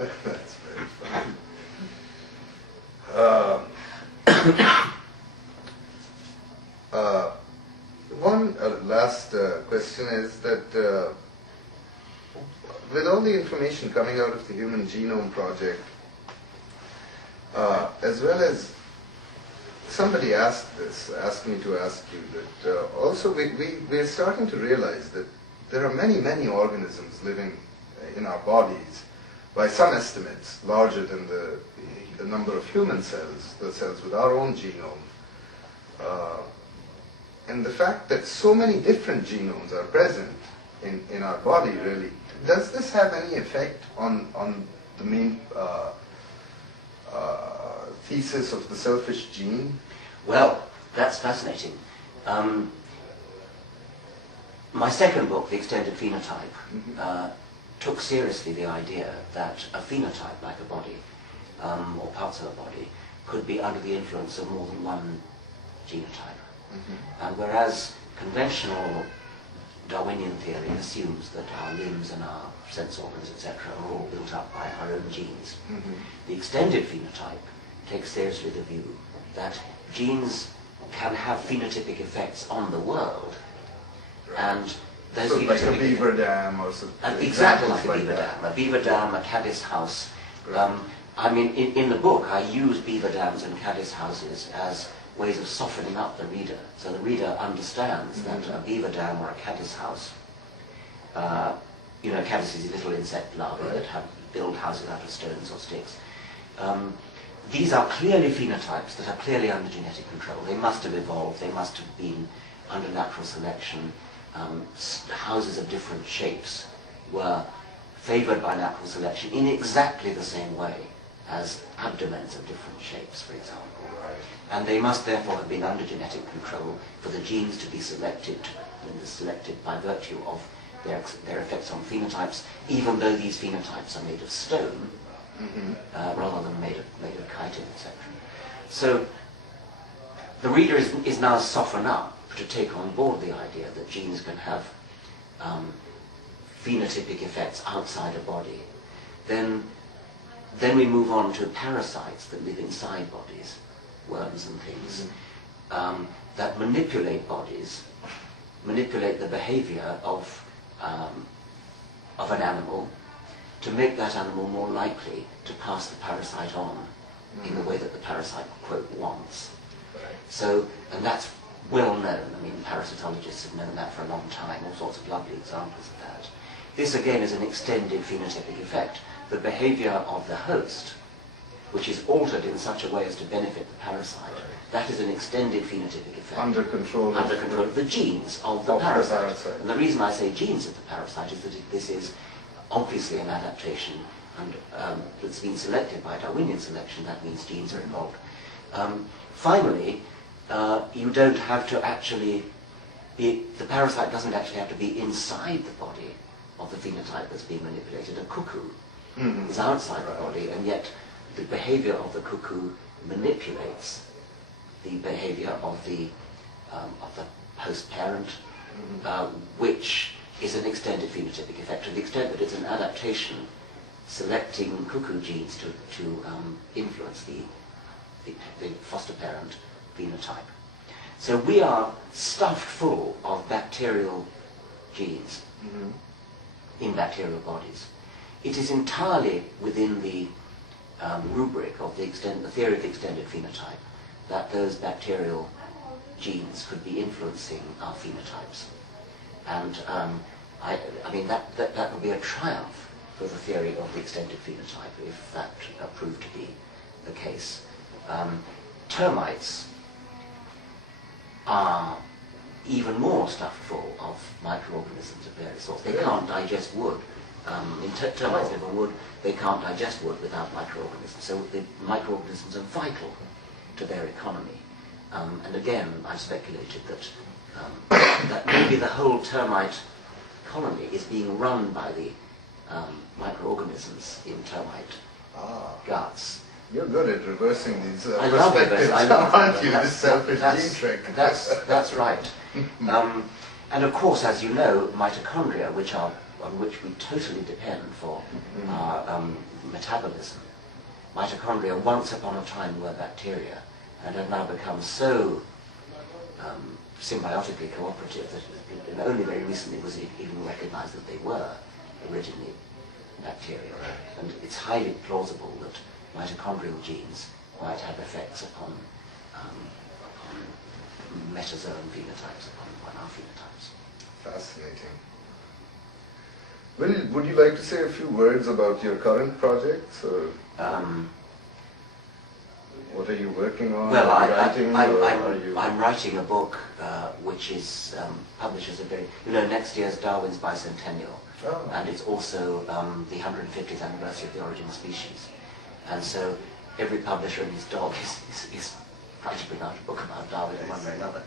That's very funny. One last question is that with all the information coming out of the Human Genome Project, as well as somebody asked me to ask you that also we're starting to realize that there are many, many organisms living in our bodies, by some estimates, larger than the number of human cells, the cells with our own genome. And the fact that so many different genomes are present in our body, really, does this have any effect on the main thesis of the selfish gene? Well, that's fascinating. My second book, The Extended Phenotype, took seriously the idea that a phenotype, like a body, or parts of a body, could be under the influence of more than one genotype. And whereas conventional Darwinian theory assumes that our limbs and our sense organs, etc., are all built up by our own genes, the extended phenotype takes seriously the view that genes can have phenotypic effects on the world, and those so like a beaver dam or something. Exactly like a beaver dam. A beaver dam, a caddis house. I mean, in the book, I use beaver dams and caddis houses as ways of softening up the reader, so the reader understands that a beaver dam or a caddis house, you know, caddis is a little insect larvae that build houses out of stones or sticks. These are clearly phenotypes that are clearly under genetic control. They must have evolved, they must have been under natural selection. Houses of different shapes were favored by natural selection in exactly the same way as abdomens of different shapes, for example. And they must therefore have been under genetic control for the genes to be selected by virtue of their effects on phenotypes, even though these phenotypes are made of stone, rather than made of chitin, etc. So the reader is now softened up to take on board the idea that genes can have phenotypic effects outside a body. Then we move on to parasites that live inside bodies, worms and things, that manipulate bodies, manipulate the behavior of an animal to make that animal more likely to pass the parasite on in the way that the parasite, quote, wants. So, and that's well known. I mean, parasitologists have known that for a long time, all sorts of lovely examples of that. This again is an extended phenotypic effect. The behavior of the host, which is altered in such a way as to benefit the parasite, that is an extended phenotypic effect. Under control of the genes of the parasite. And the reason I say genes of the parasite is that this is obviously an adaptation and that's been selected by Darwinian selection. That means genes are involved. Finally, you don't have to actually be, the parasite doesn't actually have to be inside the body of the phenotype that's being manipulated. A cuckoo is outside the body, and yet the behavior of the cuckoo manipulates the behavior of the host parent, which is an extended phenotypic effect to the extent that it's an adaptation selecting cuckoo genes to influence the foster parent phenotype. So we are stuffed full of bacterial genes in bacterial bodies. It is entirely within the rubric of the theory of the extended phenotype that those bacterial genes could be influencing our phenotypes. And I mean, that would be a triumph for the theory of the extended phenotype if that proved to be the case. Termites are even more stuffed full of microorganisms of various sorts. They can't digest wood. Termites live on wood. They can't digest wood without microorganisms. So the microorganisms are vital to their economy. And again, I've speculated that that maybe the whole termite colony is being run by the microorganisms in termite guts. You're good at reversing these perspectives, aren't you? This selfish gene trick. That's right. And of course, as you know, mitochondria, on which we totally depend for our metabolism. Mitochondria once upon a time were bacteria and have now become so symbiotically cooperative that only very recently was it even recognized that they were originally bacteria. And it's highly plausible that mitochondrial genes might have effects upon metazoan phenotypes, upon our phenotypes. Fascinating. Well, would you like to say a few words about your current projects? Or what are you working on? Well, I'm writing a book which is published as a very, next year's Darwin's Bicentennial, and it's also the 150th anniversary of the Origin of Species. And so every publisher and his dog is trying to bring out a book about Darwin in one way or another.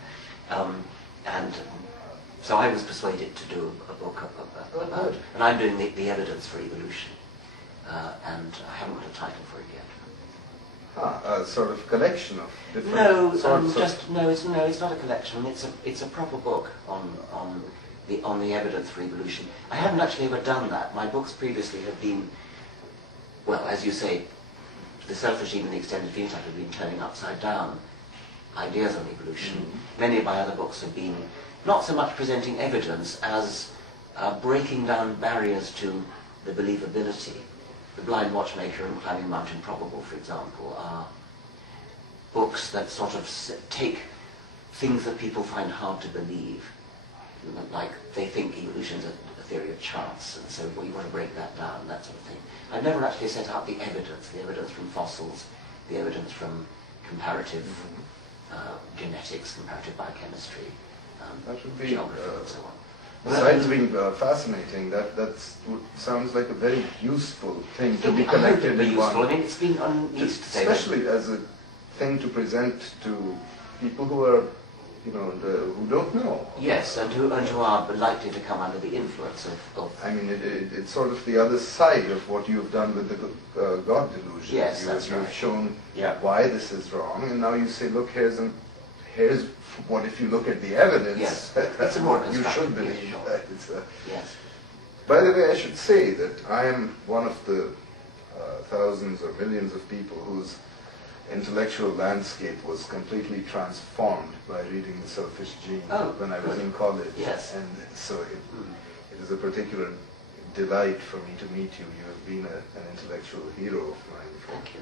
So I was persuaded to do a book about, and I'm doing the evidence for evolution, and I haven't got a title for it yet. A sort of collection of different it's not a collection. It's a proper book on the evidence for evolution. I haven't actually ever done that. My books previously have been, well, as you say, the self-regime and the extended phenotype have been turning upside down ideas on evolution. Mm-hmm. Many of my other books have been not so much presenting evidence as breaking down barriers to the believability. The Blind Watchmaker and Climbing Mount Improbable, for example, are books that sort of take things that people find hard to believe, like they think evolution is a theory of chance, and so we want to break that down, that sort of thing. I've never actually set out the evidence from fossils, the evidence from comparative genetics, comparative biochemistry, that would be, geography, and so on. Besides being fascinating, that sounds like a very useful thing to be collected in one. I mean, it's been unused to say especially as a thing to present to people who are, who don't know. Yes, and who are likely to come under the influence of. I mean, it's sort of the other side of what you've done with the God delusion. Yes, that's right. You've shown why this is wrong, and now you say, look, here's what if you look at the evidence, yes. That's what you should believe. Sure. Yes. By the way, I should say that I am one of the thousands or millions of people whose intellectual landscape was completely transformed by reading The Selfish Gene when I was in college. Yes. And so it is a particular delight for me to meet you. You have been an intellectual hero of mine. Thank you.